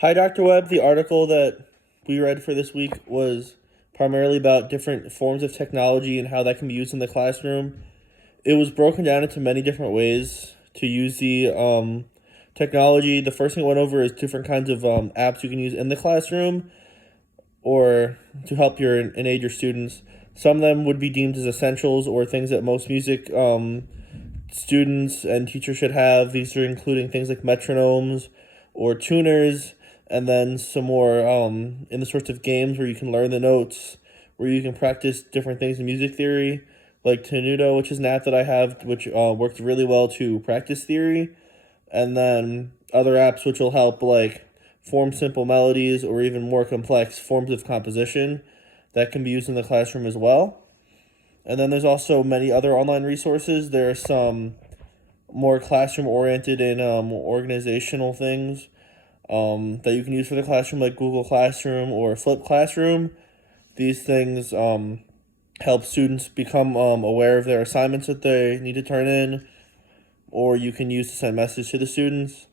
Hi, Dr. Webb. The article that we read for this week was primarily about different forms of technology and how that can be used in the classroom. It was broken down into many different ways to use the technology. The first thing I went over is different kinds of apps you can use in the classroom or to help and aid your students. Some of them would be deemed as essentials or things that most music students and teachers should have. These are including things like metronomes or tuners, and then some more in the sorts of games where you can learn the notes, where you can practice different things in music theory, like Tenuto, which is an app that I have, which works really well to practice theory, and then other apps which will help like form simple melodies or even more complex forms of composition that can be used in the classroom as well. And then there's also many other online resources. There are some more classroom oriented and organizational things that you can use for the classroom, like Google Classroom or Flip Classroom. These things help students become aware of their assignments that they need to turn in, or you can use to send message to the students.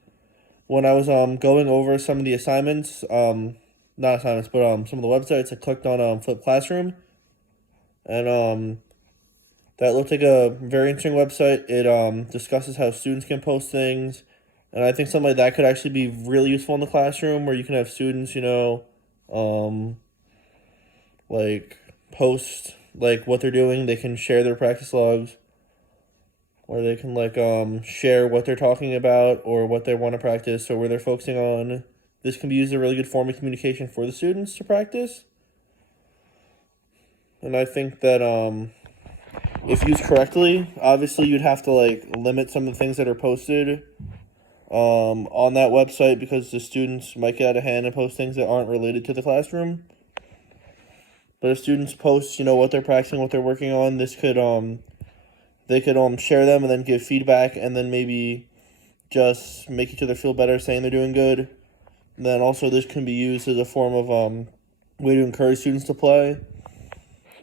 When I was going over some of the assignments, not assignments, but some of the websites, I clicked on Flip Classroom, and that looked like a very interesting website. It discusses how students can post things, and I think something like that could actually be really useful in the classroom, where you can have students, um, like post like what they're doing. They can share their practice logs, or they can like share what they're talking about or what they want to practice or where they're focusing on. This can be used as a really good form of communication for the students to practice, and I think that if used correctly, obviously you'd have to like limit some of the things that are posted on that website because the students might get out of hand and post things that aren't related to the classroom. But if students post, what they're practicing, what they're working on, this could they could share them and then give feedback and then maybe just make each other feel better saying they're doing good. And then also this can be used as a form of way to encourage students to play,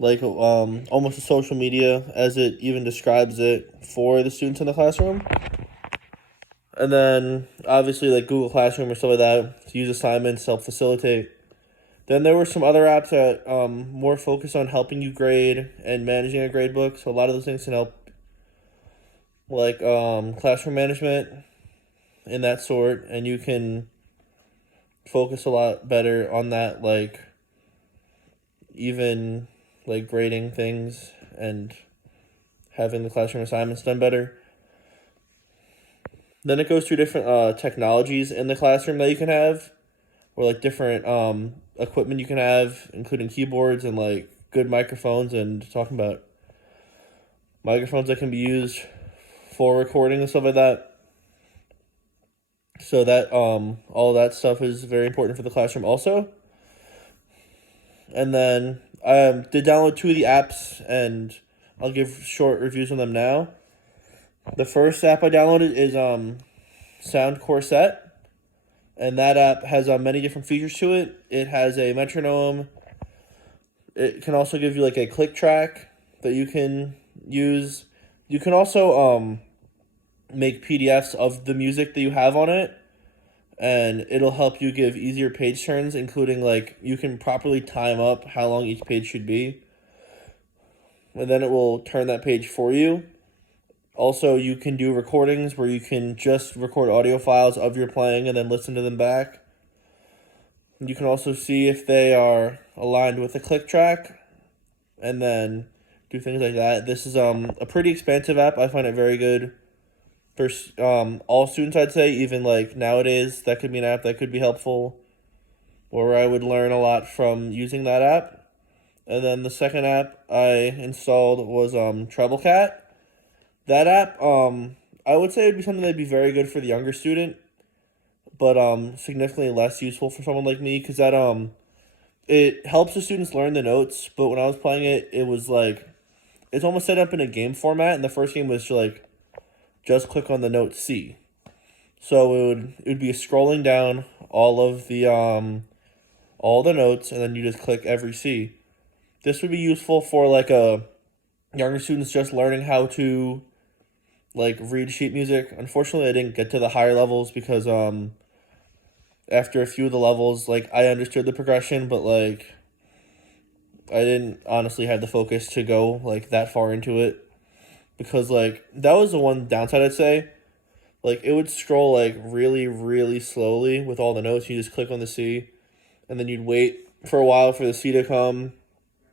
like almost a social media as it even describes it for the students in the classroom. And then obviously like Google Classroom or stuff like that to use assignments, self facilitate. Then there were some other apps that more focused on helping you grade and managing a grade book. So a lot of those things can help, like classroom management and that sort, and you can focus a lot better on that, like even like grading things and having the classroom assignments done better. Then it goes through different technologies in the classroom that you can have, or like different equipment you can have, including keyboards and like good microphones, and talking about microphones that can be used for recording and stuff like that. So that all that stuff is very important for the classroom also. And then I did download two of the apps, and I'll give short reviews on them now. The first app I downloaded is Soundcore Set, and that app has many different features to it. It has a metronome. It can also give you like a click track that you can use. You can also make PDFs of the music that you have on it, and it'll help you give easier page turns, including like you can properly time up how long each page should be, and then it will turn that page for you. Also, you can do recordings where you can just record audio files of your playing and then listen to them back. You can also see if they are aligned with the click track and then do things like that. This is a pretty expansive app. I find it very good for all students, I'd say. Even like nowadays, that could be an app that could be helpful, where I would learn a lot from using that app. And then the second app I installed was Treblecat. That app, I would say it'd be something that'd be very good for the younger student, but significantly less useful for someone like me, because that it helps the students learn the notes. But when I was playing it, it was like it's almost set up in a game format, and the first game was like just click on the note C. So it would be scrolling down all the notes, and then you just click every C. This would be useful for like a younger students just learning how to like read sheet music. Unfortunately, I didn't get to the higher levels because after a few of the levels, like I understood the progression, but like I didn't honestly have the focus to go like that far into it because like that was the one downside I'd say. Like it would scroll like really really slowly with all the notes. You just click on the C, and then you'd wait for a while for the C to come,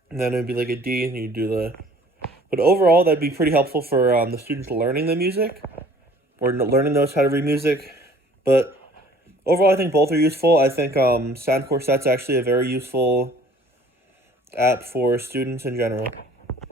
and then it'd be like a D, and you'd do the. But overall, that'd be pretty helpful for the students learning the music or learning those how to read music. But overall, I think both are useful. I think Soundcore Set's actually a very useful app for students in general.